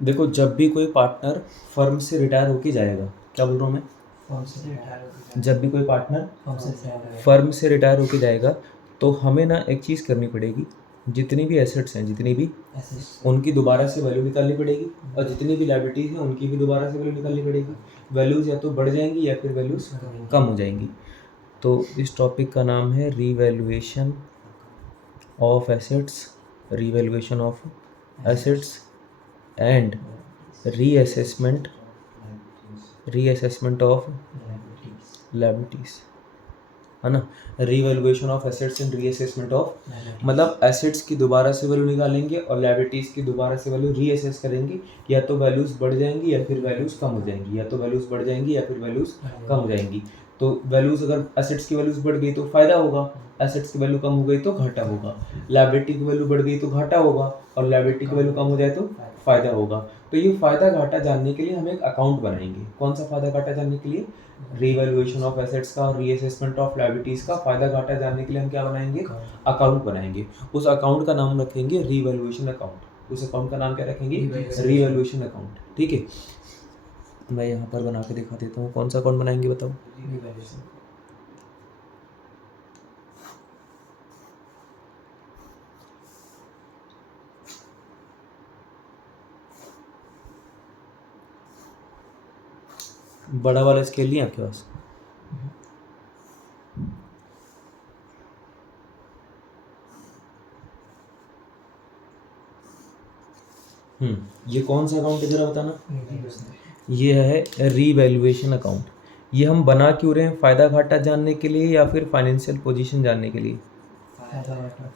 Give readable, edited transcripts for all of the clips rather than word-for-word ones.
देखो, जब भी कोई पार्टनर फर्म से रिटायर होके जाएगा, क्या बोल रहा हूँ मैं, जब भी कोई पार्टनर फर्म से रिटायर होके जाएगा तो हमें ना एक चीज़ करनी पड़ेगी, जितनी भी एसेट्स हैं, जितनी भी उनकी दोबारा से वैल्यू निकालनी पड़ेगी, और जितनी भी लायबिलिटीज़ हैं उनकी भी दोबारा से वैल्यू निकालनी पड़ेगी। वैल्यूज़ या तो बढ़ जाएंगी या फिर वैल्यूज़ कम हो जाएंगी। तो इस टॉपिक का नाम है revaluation of assets, revaluation of assets and reassessment of liabilities, है ना। Revaluation of assets and reassessment of, मतलब एसेट्स की दोबारा से वैल्यू निकालेंगे और लायबिलिटीज़ की दोबारा से वैल्यू रीअसेस करेंगे। या तो वैल्यूज़ बढ़ जाएंगी या फिर वैल्यूज़ कम हो जाएंगी, या तो वैल्यूज़ बढ़ जाएंगी या फिर वैल्यूज़ कम हो जाएंगी। तो वैल्यूज़, अगर एसेट्स की वैल्यूज़ बढ़ गई तो फ़ायदा होगा, एसेट्स की वैल्यू कम हो गई तो घाटा होगा। लायबिलिटी की वैल्यू बढ़ गई तो घाटा होगा, और लायबिलिटी की वैल्यू कम हो जाए तो फ़ायदा होगा। तो ये फ़ायदा घाटा जानने के लिए हम एक अकाउंट बनाएंगे। कौन सा फ़ायदा घाटा जानने के लिए? रीवैल्यूएशन ऑफ एसेट्स का और रीअसेसमेंट ऑफ लायबिलिटीज़ का फ़ायदा घाटा जानने के लिए हम क्या बनाएंगे? अकाउंट बनाएंगे। उस अकाउंट का नाम रखेंगे रीवैल्यूएशन अकाउंट। उस अकाउंट का नाम क्या रखेंगे? Revaluation account. ठीक है, मैं यहाँ पर बना के दिखा देता हूँ। कौन सा अकाउंट बनाएंगे बताओ? बड़ा वाला स्केल नहीं आपके पास? ये कौन सा अकाउंट है जरा बताना। ये है रीवैल्यूएशन अकाउंट। ये हम बना क्यों रहे हैं? फ़ायदा घाटा जानने के लिए या फिर फाइनेंशियल पोजीशन जानने के लिए?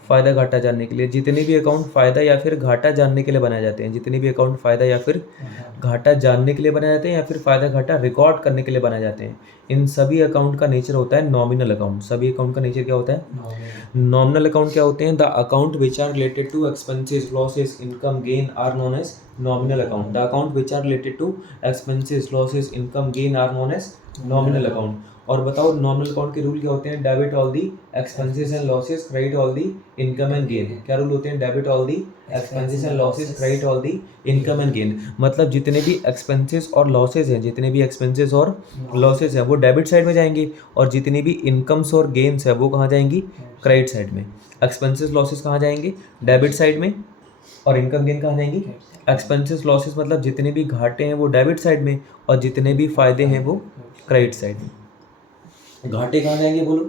फ़ायदा घाटा जानने के लिए। जितने भी अकाउंट फ़ायदा या फिर घाटा जानने के लिए बनाए जाते हैं, जितने भी अकाउंट फ़ायदा या फिर घाटा जानने के लिए बनाए जाते हैं या फिर फ़ायदा घाटा रिकॉर्ड करने के लिए बनाए जाते हैं, इन सभी अकाउंट का नेचर होता है नॉमिनल अकाउंट। सभी अकाउंट का नेचर क्या होता है? नॉमिनल अकाउंट क्या होते हैं? The account which are related to expenses, losses, income, gain are known as nominal account. The account which are related to expenses, losses, income, gain are known as nominal account. और बताओ nominal account के rule क्या होते हैं? Debit all the expenses and losses, credit all the income and gain. क्या rule होते हैं? Debit all the expenses and losses, credit all the income and gain. मतलब जितने भी एक्सपेंसेस और लॉसेस हैं, जितने भी एक्सपेंसेस और लॉसेस हैं वो डेबिट साइड में जाएंगे, और जितनी भी इनकम्स और गेन्स है वो कहाँ जाएंगी? क्रेडिट साइड में। एक्सपेंसेस लॉसेस कहाँ जाएंगे? डेबिट साइड में। और इनकम गेन कहाँ जाएंगी? एक्सपेंसेस लॉसेस मतलब जितने भी घाटे हैं वो डेबिट साइड में, और जितने भी फायदे हैं वो क्रेडिट साइड में। घाटे कहाँ जाएंगे बोलो?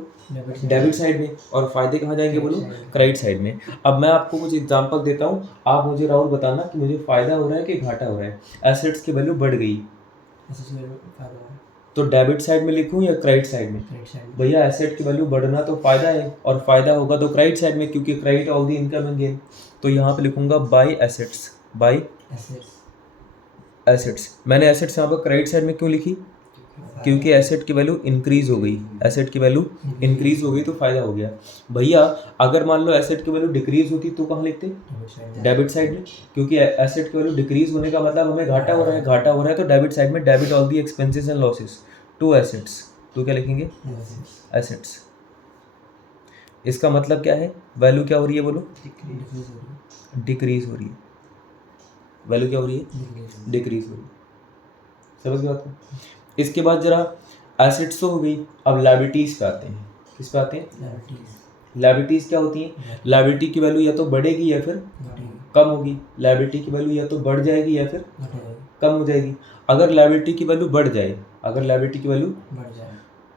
डेबिट साइड में। और फायदे कहाँ जाएंगे बोलो? क्रेडिट साइड में। अब मैं आपको कुछ एग्जांपल देता हूँ, आप मुझे राहुल बताना कि मुझे फायदा हो रहा है कि घाटा हो रहा है। एसेट्स की वैल्यू बढ़ गई तो डेबिट साइड में लिखूं या क्रेडिट साइड में? भैया एसेट की वैल्यू बढ़ना तो फायदा है, और फायदा होगा तो क्रेडिट साइड में, क्योंकि credit all the income and gain. तो यहाँ पे लिखूंगा बाय एसेट्स, बाय एसेट्स। मैंने एसेट्स यहाँ पर क्रेडिट साइड में क्यों लिखी? क्योंकि एसेट की वैल्यू इंक्रीज हो गई। एसेट की वैल्यू इंक्रीज हो गई तो फायदा हो गया। भैया अगर मान लो एसेट की वैल्यू डिक्रीज होती तो कहाँ लिखते? डेबिट साइड में, क्योंकि एसेट की वैल्यू डिक्रीज होने का मतलब हमें घाटा हो रहा है। घाटा हो रहा है तो डेबिट साइड में debit all the expenses and losses to assets. तो क्या लिखेंगे? एसेट्स। इसका मतलब क्या है? वैल्यू क्या हो रही है बोलो? डिक्रीज हो रही है। वैल्यू क्या हो रही है? डिक्रीज हो रही है। समझ गए बात को? इसके बाद जरा एसेट्स तो हो गई, अब लायबिलिटीज पे आते हैं। किस पे आते हैं? लायबिलिटीज क्या होती हैं? लायबिलिटी की वैल्यू या तो बढ़ेगी या फिर कम होगी। लायबिलिटी की वैल्यू या तो बढ़ जाएगी या फिर कम हो जाएगी। अगर लायबिलिटी की वैल्यू बढ़ जाए, अगर लायबिलिटी की वैल्यू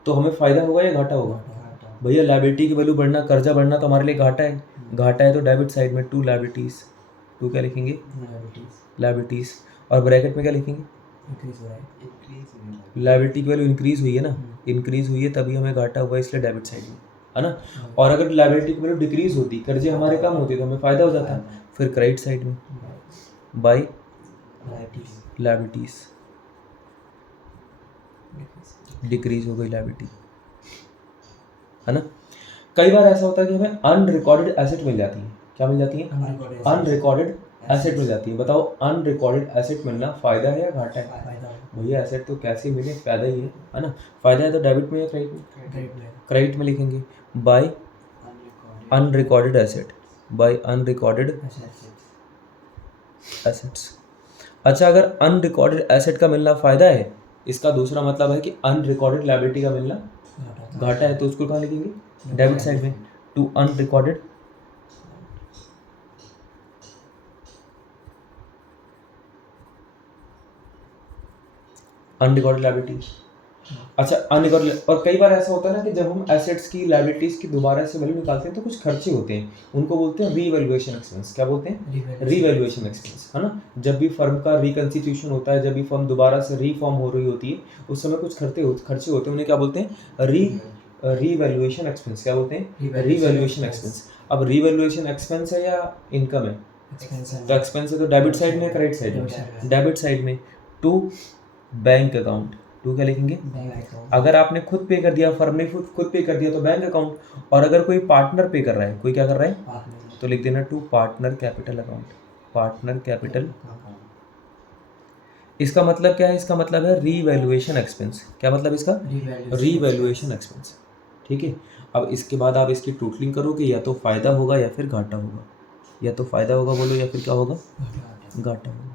तो हमें फायदा होगा या घाटा होगा? भैया लायबिलिटी की वैल्यू बढ़ना, कर्जा बढ़ना तो हमारे लिए घाटा है। घाटा है तो डेबिट साइड में टू लायबिलिटीज। टू क्या लिखेंगे? लायबिलिटीज। और ब्रैकेट में क्या लिखेंगे? लायबिलिटी की वैल्यू इंक्रीज हुई है ना, इंक्रीज हुई है तभी हमें घाटा हुआ, इसलिए डेबिट साइड में, है ना। और अगर लायबिलिटी की वैल्यू डिक्रीज होती, कर्जे हमारे कम होते तो हमें फायदा हो जाता, फिर क्रेडिट साइड में बाय लायबिलिटीज। डिक्रीज हो गई लायबिलिटी, है ना। कई बार ऐसा होता है कि हमें अनरिकॉर्डेड एसेट मिल जाती है। क्या मिल जाती है? अनरिकॉर्डेड एसेट मिल जाती है। बताओ अनरिकॉर्डेड एसेट मिलना फायदा है या घाटा है? भैया एसेट तो कैसे मिले, फायदा ही है ना। फायदा है तो डेबिट में या क्रेडिट में? क्रेडिट में लिखेंगे by unrecorded asset, by unrecorded assets. अच्छा, अगर अनरिकॉर्डेड एसेट का मिलना फ़ायदा है, इसका दूसरा मतलब है कि अनरिकॉर्डेड लायबिलिटी का मिलना घाटा है, तो उसको कहाँ लिखेंगे? डेबिट साइड में। To unrecorded unrecorded liability. अच्छा, अनरिकॉर्डेड, और कई बार ऐसा होता है ना कि जब हम एसेट्स की लायबिलिटीज की दोबारा से वैल्यू निकालते हैं तो कुछ खर्चे होते हैं, उनको बोलते हैं रीवैल्यूएशन एक्सपेंस। क्या बोलते हैं? रीवैल्यूएशन एक्सपेंस, है ना। जब भी फर्म का रिकंस्टिट्यूशन होता है, जब भी फर्म दोबारा से रीफॉर्म हो रही होती है, उस समय कुछ खर्चे होते हैं, उन्हें क्या बोलते हैं? Revaluation expense. क्या बोलते हैं? Revaluation expense. अब रीवैल्यूएशन एक्सपेंस है या इनकम है? तो एक्सपेंस है तो डेबिट साइड में, क्रेडिट साइड में? डेबिट साइड में। टू बैंक अकाउंट, टू क्या लिखेंगे? अगर आपने खुद पे कर दिया, फर्म ने खुद पे कर दिया तो बैंक अकाउंट, और अगर कोई पार्टनर पे कर रहा है, कोई क्या कर रहा है, तो लिख देना to partner capital account. Partner capital, इसका मतलब क्या है? इसका मतलब है रीवैल्यूएशन एक्सपेंस। क्या मतलब इसका? Revaluation expense. ठीक है। अब इसके बाद आप इसकी टोटलिंग करोगे, या तो फायदा होगा या फिर घाटा होगा। या तो फायदा होगा बोलो, या फिर क्या होगा? घाटा होगा।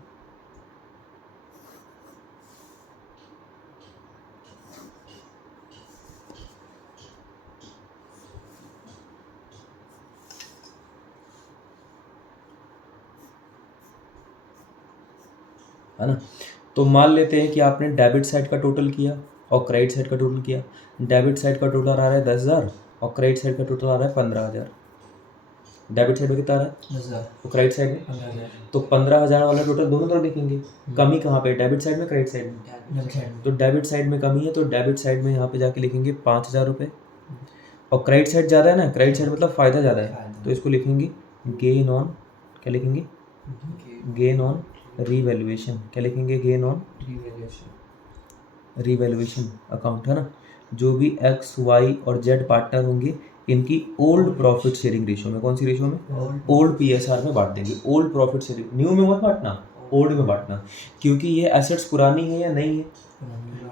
है ना। तो मान लेते हैं कि आपने डेबिट साइड का टोटल किया और क्रेडिट साइड का टोटल किया। डेबिट साइड का टोटल आ रहा है 10,000 और क्रेडिट साइड का टोटल आ रहा है 15,000। डेबिट साइड में कितना आ रहा है? 10,000। तो क्रेडिट साइड में 15,000। तो 15,000 वाला टोटल दोनों तरफ लिखेंगे। कमी कहाँ पे? डेबिट साइड में, क्रेडिट साइड में? तो डेबिट साइड में कमी है, तो डेबिट साइड में यहाँ पे जाके लिखेंगे 5,000 रुपये। और क्रेडिट साइड ज़्यादा है ना, क्रेडिट साइड मतलब फ़ायदा ज़्यादा है, तो इसको लिखेंगे गेन ऑन, क्या लिखेंगे? Gain on revaluation. क्या लिखेंगे? गेन ऑन रीवैल्यूएशन अकाउंट, है ना। जो भी एक्स, वाई और जेड पार्टनर होंगे, इनकी ओल्ड प्रॉफिट शेयरिंग रेशियो में, कौन सी रेशियो में? ओल्ड पीएसआर में बांट देंगे। ओल्ड प्रॉफिट शेयरिंग, न्यू में मत बांटना, ओल्ड में बांटना, क्योंकि ये एसेट्स पुरानी है या नहीं है,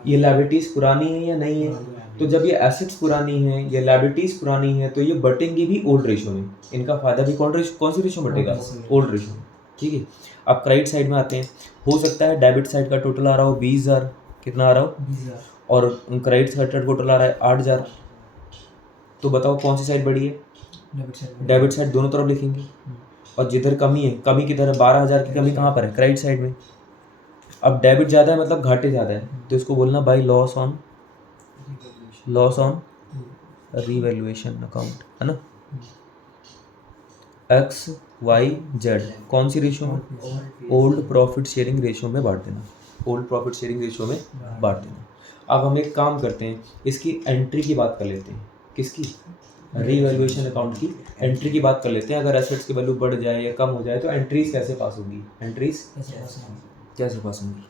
ये लायबिलिटीज पुरानी है या नहीं है। तो जब ये एसेट्स पुरानी है, ये लायबिलिटीज पुरानी है, तो ये बटेंगी भी ओल्ड रेशियो में। इनका फायदा भी कौन सी रेशियो में बटेगा? ओल्ड रेशियो में। ठीक है। अब क्रेडिट साइड में आते हैं। हो सकता है डेबिट साइड का टोटल आ रहा हो 20,000, कितना आ रहा हो? 20,000। और क्रेडिट साइड का टोटल आ रहा है 8,000। तो बताओ कौन सी साइड बड़ी है? Debit side. दोनों तरफ लिखेंगे। और जिधर कमी है, कमी किधर है? 12,000 की कमी कहाँ पर है? क्रेडिट साइड में। अब डेबिट ज़्यादा है मतलब घाटे ज़्यादा है, तो इसको बोलना by loss on revaluation account, है ना। एक्स, वाई, जेड कौन सी रेशियो में? ओल्ड प्रॉफिट शेयरिंग रेशियो में बांट देना। ओल्ड प्रॉफिट शेयरिंग रेशियो में बांट देना। अब हम एक काम करते हैं, इसकी एंट्री की बात कर लेते हैं। किसकी? रीवैल्यूएशन अकाउंट की एंट्री की बात कर लेते हैं। अगर एसेट्स की वैल्यू बढ़ जाए या कम हो जाए तो एंट्रीज कैसे पास होगी? एंट्रीज कैसे पास होंगी?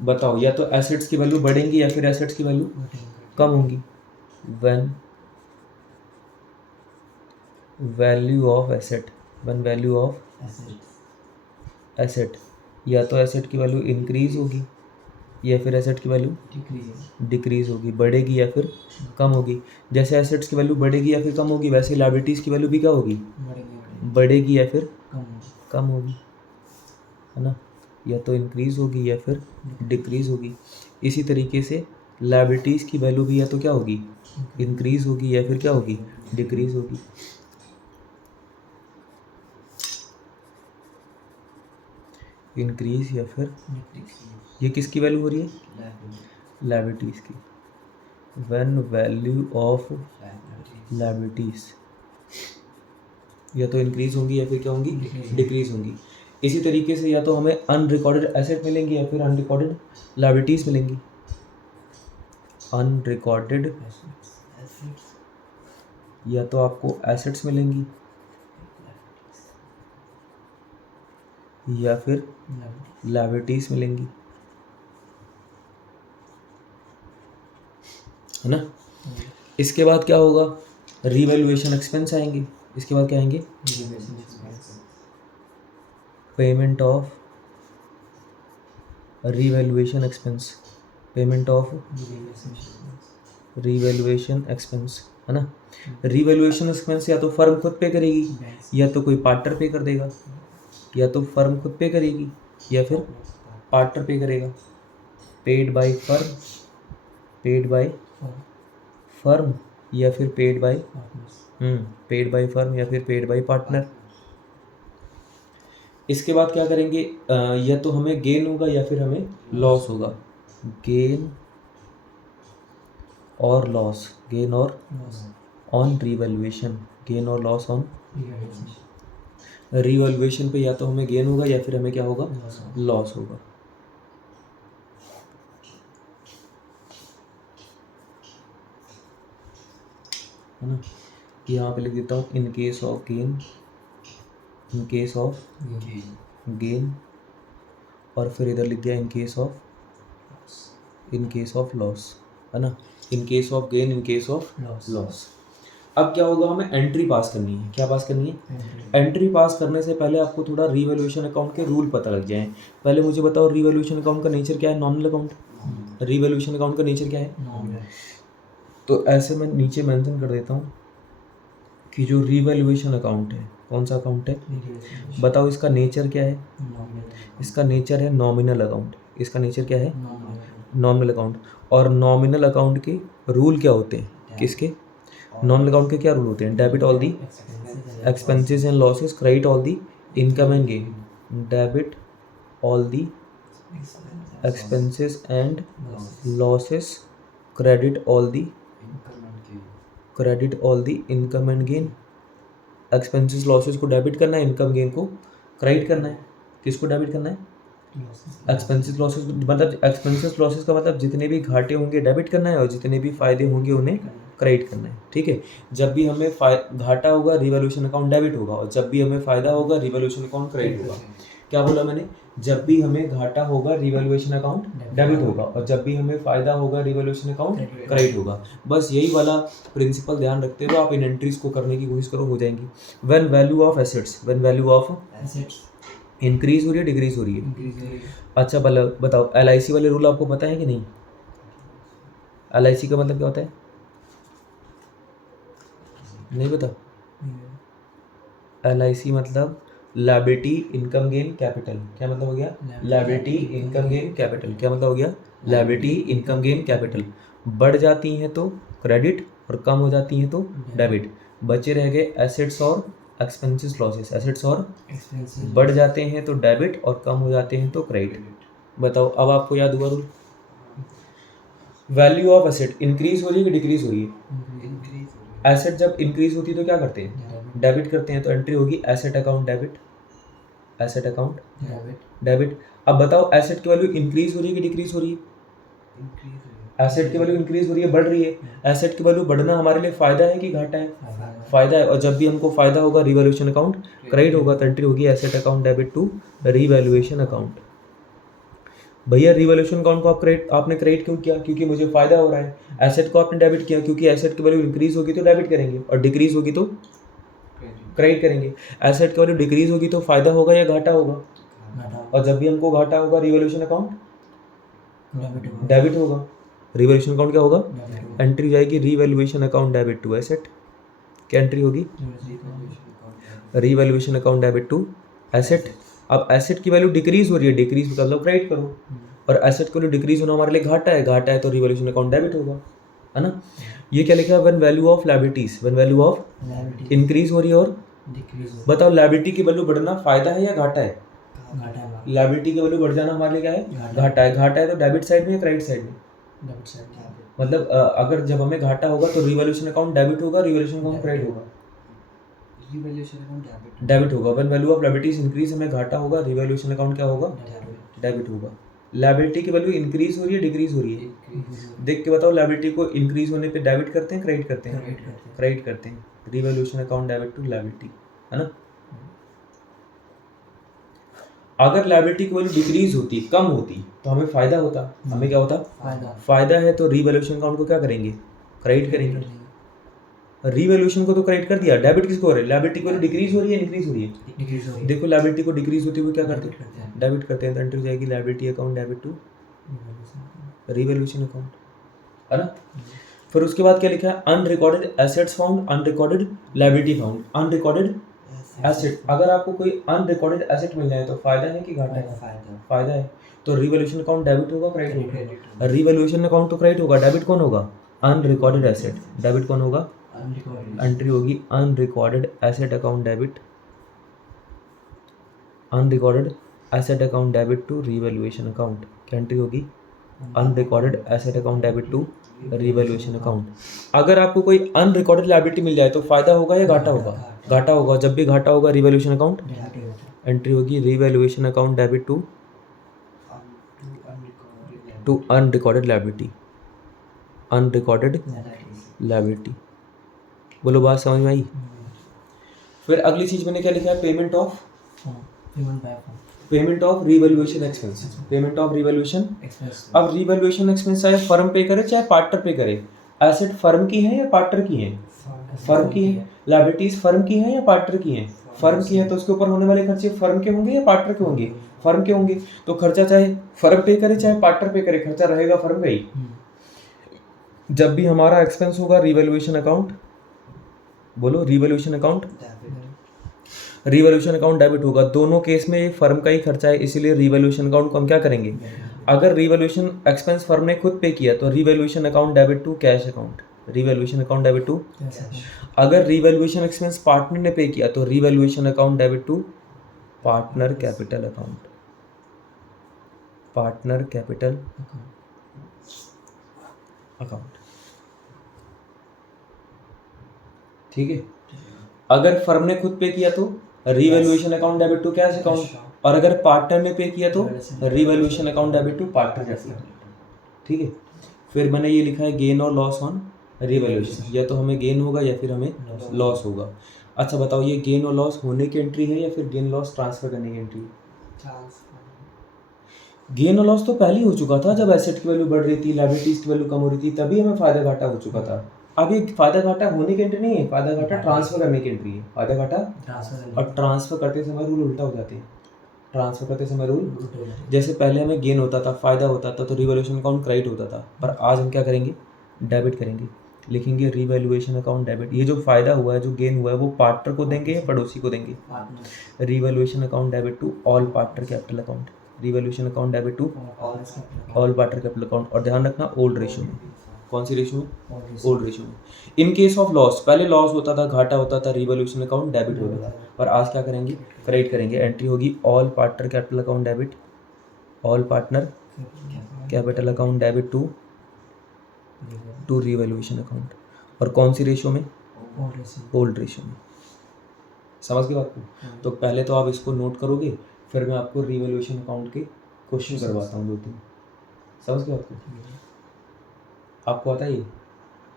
बताओ, या तो एसेट्स की वैल्यू बढ़ेंगी या फिर एसेट्स की वैल्यू कम होंगी। When value of asset, when value of asset, या तो एसेट की वैल्यू इंक्रीज होगी या फिर एसेट की वैल्यू डिक्रीज होगी। बढ़ेगी या फिर कम होगी। जैसे एसेट्स की वैल्यू बढ़ेगी या फिर कम होगी, वैसे लायबिलिटीज़ की वैल्यू भी क्या होगी? बढ़ेगी या फिर कम होगी, है ना। या तो इंक्रीज होगी या फिर डिक्रीज होगी। इसी तरीके से लायबिलिटीज़ की वैल्यू भी या तो क्या होगी? इंक्रीज होगी या फिर क्या होगी? डिक्रीज होगी। इंक्रीज या फिर ये किसकी वैल्यू हो रही है? लायबिलिटीज़ की। व्हेन वैल्यू ऑफ लायबिलिटीज़ या तो इंक्रीज होंगी या फिर क्या होंगी? डिक्रीज होंगी। इसी तरीके से या तो हमें अनरिकॉर्डेड एसेट मिलेंगे या फिर अनरिकॉर्डेड लायबिलिटीज़ मिलेंगी। अनरिकॉर्डेड या तो आपको एसेट्स मिलेंगी या फिर लायबिलिटीज़ मिलेंगी, है ना। इसके बाद क्या होगा? रीवैल्यूएशन एक्सपेंस आएंगे। इसके बाद क्या आएंगे? Payment of revaluation expense. Payment of revaluation expense. है ना। रीवैल्यूएशन एक्सपेंस या तो फर्म खुद पे करेगी या तो कोई पार्टनर पे कर देगा, या तो फर्म खुद पे करेगी या फिर पार्टनर पे करेगा। Paid by firm, paid by firm या फिर paid by paid by firm या फिर पेड बाय पार्टनर। इसके बाद क्या करेंगे, या तो हमें गेन होगा या फिर हमें लॉस होगा। गेन और लॉस, गेन और ऑन रिवैल्यूएशन, गेन और लॉस ऑन रिवैल्यूएशन पे या तो हमें गेन होगा या फिर हमें क्या होगा, लॉस होगा। है ना। यहाँ पे लिख देता हूँ इन case of gain, in case of gain, और फिर इधर लिख दिया इन केस ऑफ लॉस, है ना। इन case of gain, in case of loss. अब क्या होगा, हमें एंट्री पास करनी है। क्या पास करनी है? एंट्री पास करने से पहले आपको थोड़ा रीवैल्यूएशन अकाउंट के रूल पता लग जाए। पहले मुझे बताओ रीवैल्यूएशन अकाउंट का नेचर क्या है? Nominal account. रीवैल्यूएशन अकाउंट का नेचर क्या है? तो ऐसे मैं नीचे मेंशन कर देता हूँ कि जो रीवैल्यूएशन अकाउंट है, कौन सा अकाउंट है बताओ, इसका नेचर क्या है? इसका नेचर है नॉमिनल अकाउंट। इसका नेचर क्या है? Nominal account. और नॉमिनल अकाउंट के रूल क्या होते हैं? किसके? नॉमिनल अकाउंट के क्या रूल होते हैं? Debit all the expenses and losses, credit all the income and gain. Debit all the expenses and losses, credit all the income and gain. Expenses losses को डेबिट करना है, इनकम गेन को credit करना है। किसको debit करना है? Expenses losses, मतलब एक्सपेंसेस लॉसेस का मतलब जितने भी घाटे होंगे डेबिट करना है और जितने भी फायदे होंगे उन्हें क्रेडिट करना है। ठीक है। जब भी हमें घाटा होगा रिवैल्यूएशन अकाउंट डेबिट होगा, और जब भी हमें फायदा होगा रिवैल्यूएशन अकाउंट क्रेडिट होगा। क्या बोला मैंने? जब भी हमें घाटा होगा रिवैल्यूएशन अकाउंट डेबिट होगा, और जब भी हमें फायदा होगा रिवैल्यूएशन अकाउंट क्रेडिट होगा। बस यही वाला प्रिंसिपल ध्यान रखते हुए आप इन एंट्रीज को करने की कोशिश करो, हो जाएंगी। When value of assets, when value of increase हो रही है, डिक्रीज हो रही है। अच्छा बताओ, LIC वाले रूल आपको पता है कि नहीं? LIC का मतलब क्या होता है? नहीं पता? LIC मतलब लायबिलिटी इनकम गेन कैपिटल। क्या मतलब हो गया? Liability income gain capital. क्या मतलब हो गया? Liability income gain capital. बढ़ जाती हैं तो क्रेडिट और कम हो जाती हैं तो डेबिट। बचे रह गए एसेट्स और एक्सपेंसेस लॉसेस। एसेट्स और बढ़ जाते हैं तो डेबिट और कम हो जाते हैं तो क्रेडिट। बताओ, अब आपको याद हुआ rule? Value of asset increase हो रही है कि डिक्रीज हो रही है? एसेट जब इंक्रीज होती है तो क्या करते हैं? डेबिट करते हैं। तो एंट्री होगी asset account debit, asset account debit. अब बताओ, एसेट की वैल्यू इंक्रीज हो रही है कि डिक्रीज हो रही है? एसेट की वैल्यू इंक्रीज हो रही है, बढ़ रही है। एसेट की वैल्यू बढ़ना हमारे लिए फायदा है कि घाटा है? फायदा है। और जब भी हमको फायदा होगा रिवैल्यूएशन अकाउंट क्रेडिट होगा, तो एंट्री होगी asset account debit to revaluation account. भैया रिवैल्यूएशन अकाउंट को आपने क्रेडिट क्यों किया? क्योंकि मुझे फायदा हो रहा है। एसेट को आपने डेबिट किया क्योंकि एसेट की वैल्यू इंक्रीज होगी तो डेबिट करेंगे, और डिक्रीज होगी तो क्रेडिट करेंगे। एसेट की वैल्यू डिक्रीज होगी तो फायदा होगा या घाटा होगा? और जब भी हमको घाटा होगा रिवैल्यूएशन अकाउंट डेबिट होगा। रिवैल्यूएशन अकाउंट क्या होगा? एंट्री जाएगी revaluation account debit to asset. क्या एंट्री होगी? Revaluation account debit to asset. अब एसेट की वैल्यू डिक्रीज हो रही है, डिक्रीज मतलब क्रेडिट करो, और एसेट की वैल्यू डिक्रीज होना हमारे लिए घाटा है, घाटा है तो रिवैल्यूएशन अकाउंट डेबिट होगा, है ना। ये क्या लिखा है? When value of liabilities, when value of increase हो रही है और बताओ, लायबिलिटी की वैल्यू बढ़ना फायदा है या घाटा है? लायबिलिटी की वैल्यू बढ़ जाना हमारे लिए क्या है? घाटा है। घाटा है तो डेबिट साइड में या क्रेडिट साइड में? मतलब अगर जब हमें घाटा होगा तो रिवैल्यूएशन अकाउंट डेबिट होगा, रिवैल्यूएशन अकाउंट क्रेडिट होगा? डेबिट होगा। When value of liabilities increase, हमें घाटा होगा, रिवैल्यूएशन अकाउंट क्या होगा? डेबिट होगा। लायबिलिटी की वैल्यू इंक्रीज हो रही है, डिक्रीज हो रही है? देख के बताओ, लायबिलिटी को इंक्रीज होने पे डेबिट करते हैं, क्रेडिट करते हैं? क्रेडिट करते हैं। Revaluation account debit to liability, है ना। अगर लायबिलिटी की वैल्यू डिक्रीज होती, कम होती, तो हमें फायदा होता। हमें क्या होता? फायदा है तो रिवैल्यूएशन अकाउंट को क्या करेंगे? क्रेडिट करेंगे। रिवैल्यूएशन को तो क्रेडिट कर दिया, डेबिट किसको हो रहा है? लायबिलिटी को डिक्रीज हो रही है, इंक्रीज हो रही है? देखो, लायबिलिटी को डिक्रीज होती हुई क्या करते हैं? डेबिट करते हैं। तो एंट्री जाएगी liability account debit to revaluation account, है ना। फिर उसके बाद क्या लिखा है, unrecorded assets found, unrecorded liability found. Unrecorded asset, अगर आपको कोई अनरिकॉर्डेड एसेट मिल जाए तो फायदा है कि घाटा है? फायदा है। तो रिवैल्यूएशन अकाउंट डेबिट होगा क्रेडिट होगा? रिवैल्यूएशन अकाउंट तो क्रेडिट होगा, डेबिट कौन होगा? Unrecorded asset. डेबिट कौन होगा? एंट्री होगी unrecorded asset account debit, unrecorded asset account debit to revaluation account. क्या एंट्री होगी? Unrecorded asset account debit to revaluation account. अगर आपको कोई अनरिकॉर्डेड लायबिलिटी मिल जाए तो फायदा होगा या घाटा होगा? घाटा होगा। जब भी घाटा होगा रिवैल्यूएशन अकाउंट एंट्री होगी revaluation account debit to unrecorded liability, unrecorded liability. बोलो बात समझ में आई? फिर अगली चीज मैंने क्या लिखा है, payment of revaluation expense, payment of revaluation. अब रिवैल्यूएशन एक्सपेंस चाहे फर्म पे करे चाहे पार्टनर पे करे, एसेट फर्म की है या पार्टनर की है? फर्म की है। लायबिलिटीज फर्म की है या पार्टनर की है? फर्म की है। तो उसके ऊपर होने वाले खर्चे फर्म के होंगे या पार्टनर के होंगे? फर्म के होंगे। तो खर्चा चाहे फर्म पे करे चाहे पार्टनर पे करे, खर्चा रहेगा फर्म का ही। जब भी हमारा एक्सपेंस होगा रिवैल्यूएशन अकाउंट, बोलो revaluation account, revaluation account debit होगा। दोनों केस में ये फर्म का ही खर्चा है, इसीलिए रिवैल्यूएशन अकाउंट को हम क्या करेंगे? अगर रिवैल्यूएशन एक्सपेंस फर्म ने खुद पे किया तो revaluation account debit to cash account, revaluation account debit to. अगर रिवैल्यूएशन एक्सपेंस पार्टनर ने पे किया तो revaluation account debit to partner capital account, partner capital account. ठीक है। अगर फर्म ने खुद पे किया तो revaluation account debit to cash account, और अगर पार्टनर ने पे किया तो revaluation account debit to partner capital account. ठीक है। फिर मैंने ये लिखा है गेन और लॉस ऑन रिवैल्यूएशन, या तो हमें गेन होगा या फिर हमें लॉस होगा। अच्छा बताओ, ये गेन और लॉस होने की एंट्री है या फिर गेन लॉस ट्रांसफर करने की एंट्री है? गेन और लॉस तो पहले ही हो चुका था, जब एसेट की वैल्यू बढ़ रही थी, लायबिलिटीज की वैल्यू कम हो रही थी, तभी हमें फायदा घाटा हो चुका था। अब ये फायदा घाटा होने की एंट्री नहीं है, फायदा घाटा ट्रांसफर करने की एंट्री है। फायदा घाटा और ट्रांसफर करते समय रूल उल्टा हो जाते हैं। ट्रांसफर करते समय रूल, जैसे पहले हमें गेन होता था, फायदा होता था, तो रिवैल्यूएशन अकाउंट क्रेडिट होता था, पर आज हम क्या करेंगे? डेबिट करेंगे। लिखेंगे रिवैल्यूएशन अकाउंट डेबिट। ये जो फायदा हुआ है, जो गेन हुआ है, वो पार्टनर को देंगे या पड़ोसी को देंगे? Revaluation account debit to all partner capital account, revaluation account debit to all partner capital account. और ध्यान रखना ओल्ड रेशियो में। कौन सी रेशियो में? ओल्ड रेशियो में। इन केस ऑफ लॉस, पहले लॉस होता था, घाटा होता था, रिवैल्यूएशन अकाउंट डेबिट होता था, पर आज क्या करेंगे? क्रेडिट करेंगे। एंट्री होगी all partner capital account debit, all partner capital account debit to revaluation account. और कौन सी रेशियो में? ओल्ड रेशियो में। समझ गए बात को? तो पहले तो आप इसको नोट करोगे, फिर मैं आपको रिवैल्यूएशन अकाउंट के क्वेश्चन करवाता हूँ 2-3। समझ गए बात को? आपको आता है ये?